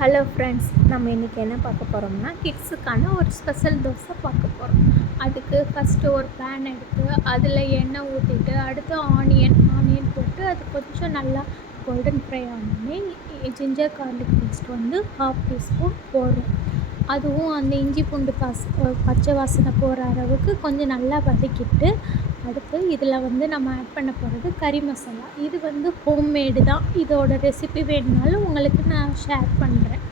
Hello friends, நம்ம இன்றைக்கி என்ன பார்க்க போகிறோம்னா கிட்ஸுக்கான ஒரு ஸ்பெஷல் தோசை பார்க்க போகிறோம். அதுக்கு ஃபஸ்ட்டு ஒரு பேன் எடுத்து அதில் எண்ணெய் ஊற்றிட்டு அடுத்து ஆனியன் போட்டு அது கொஞ்சம் நல்லா கோல்டன் ஃப்ரை ஆனோடனே ஜிஞ்சர் கார்லிக் பேஸ்ட் வந்து 1/2 டீஸ்பூன் போடுறோம். அதுவும் அந்த இஞ்சி பூண்டு பச்சை வாசனை போகிற அளவுக்கு கொஞ்சம் நல்லா வதக்கிட்டு அடுத்து இதில் வந்து நம்ம ஆட் பண்ண போகிறது கறி மசாலா. இது வந்து ஹோம்மேடு தான். இதோட ரெசிபி வேணுனாலும் உங்களுக்கு நான் ஷேர் பண்ணுறேன்.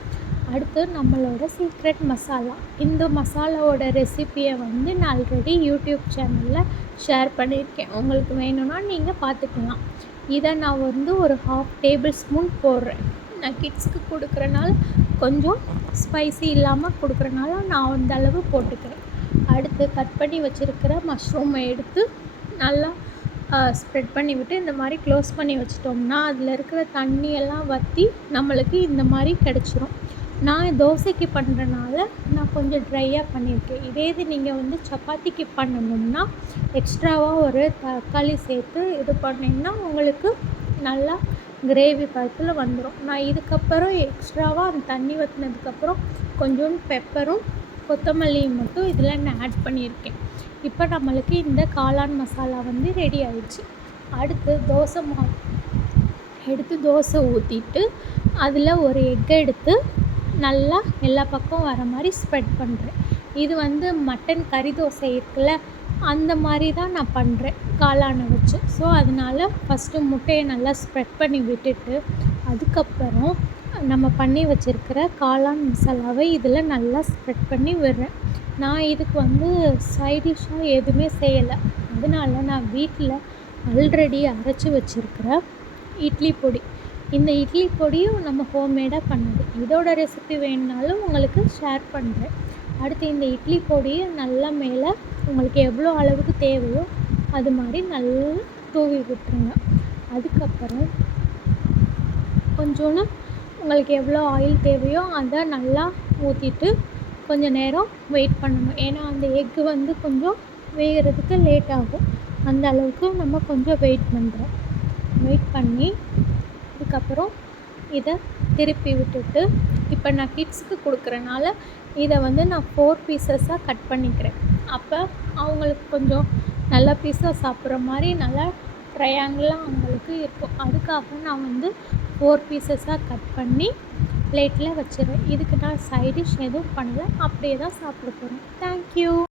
அடுத்து நம்மளோட சீக்ரெட் மசாலா. இந்த மசாலாவோட ரெசிப்பியை வந்து நான் ஆல்ரெடி யூடியூப் சேனலில் ஷேர் பண்ணியிருக்கேன். உங்களுக்கு வேணும்னா நீங்கள் பார்த்துக்கலாம். இதை நான் வந்து ஒரு 1/2 டேபிள் ஸ்பூன் போடுறேன். நான் கிட்ஸுக்கு கொடுக்குறனால கொஞ்சம் ஸ்பைசி இல்லாமல் கொடுக்குறனால நான் அந்த அளவு போட்டுக்கிறேன். அடுத்து கட் பண்ணி வச்சுருக்கிற மஷ்ரூமை எடுத்து நல்லா ஸ்ப்ரெட் பண்ணி விட்டு இந்த மாதிரி க்ளோஸ் பண்ணி வச்சிட்டோம்னா அதில் இருக்கிற தண்ணியெல்லாம் வற்றி நம்மளுக்கு இந்த மாதிரி கிடச்சிரும். நான் தோசைக்கு பண்ணுறனால நான் கொஞ்சம் ட்ரையாக பண்ணியிருக்கேன். இது நீங்கள் வந்து சப்பாத்திக்கு பண்ணணும்னா எக்ஸ்ட்ராவாக ஒரு தக்காளி சேர்த்து இது பண்ணிங்கன்னா உங்களுக்கு நல்லா கிரேவி பதத்தில் வந்துடும். நான் இதுக்கப்புறம் எக்ஸ்ட்ராவாக அந்த தண்ணி வற்றினதுக்கப்புறம் கொஞ்சோண்டு பெப்பரும் கொத்தமல்லியும் மட்டும் இதில் நான் ஆட் பண்ணியிருக்கேன். இப்போ நம்மளுக்கு இந்த காளான் மசாலா வந்து ரெடி ஆயிடுச்சு. அடுத்து தோசை மாவு எடுத்து தோசை ஊற்றிட்டு அதில் ஒரு எக்கை எடுத்து நல்லா எல்லா பக்கம் வர மாதிரி ஸ்ப்ரெட் பண்ணுறேன். இது வந்து மட்டன் கறி தோசை இருக்குல்ல, அந்த மாதிரி தான் நான் பண்ணுறேன் காளானை வச்சு. ஸோ அதனால் ஃபஸ்ட்டு முட்டையை நல்லா ஸ்ப்ரெட் பண்ணி விட்டுட்டு அதுக்கப்புறம் நம்ம பண்ணி வச்சுருக்கிற காளான் மசாலாவை இதில் நல்லா ஸ்ப்ரெட் பண்ணி விடுறேன். நான் இதுக்கு வந்து சைடிஷ்ஷாக எதுவுமே செய்யலை. அதனால நான் வீட்டில் ஆல்ரெடி அரைச்சி வச்சுருக்கிற இட்லி பொடி, இந்த இட்லி பொடியும் நம்ம ஹோம்மேடாக பண்ணது. இதோட ரெசிபி வேணுனாலும் உங்களுக்கு ஷேர் பண்ணுறேன். அடுத்து இந்த இட்லி பொடியை நல்லா மேலே உங்களுக்கு எவ்வளோ அளவுக்கு தேவையோ அது மாதிரி நல்லா தூவி விட்டுருங்க. அதுக்கப்புறம் கொஞ்சோன்னு உங்களுக்கு எவ்வளோ ஆயில் தேவையோ அதை நல்லா ஊற்றிட்டு கொஞ்சம் நேரம் வெயிட் பண்ணணும். ஏன்னா அந்த எக்கு வந்து கொஞ்சம் வேகிறதுக்கு லேட் ஆகும். அந்த அளவுக்கு நம்ம கொஞ்சம் வெயிட் பண்ணி அதுக்கப்புறம் இதை திருப்பி விட்டுட்டு இப்போ நான் கிட்ஸுக்கு கொடுக்குறனால இதை வந்து நான் 4 பீசஸாக கட் பண்ணிக்கிறேன். அப்போ அவங்களுக்கு கொஞ்சம் நல்லா பீஸாக சாப்பிட்ற மாதிரி நல்லா ட்ரையாங்கிளாக அவங்களுக்கு இருக்கும். அதுக்காக நான் வந்து 4 பீசஸாக கட் பண்ணி பிளேட்டில் வச்சிடுறேன். இதுக்கு நான் சைடிஷ் எதுவும் பண்ணல, அப்படியே தான் சாப்பிட போகிறேன். தேங்க்யூ.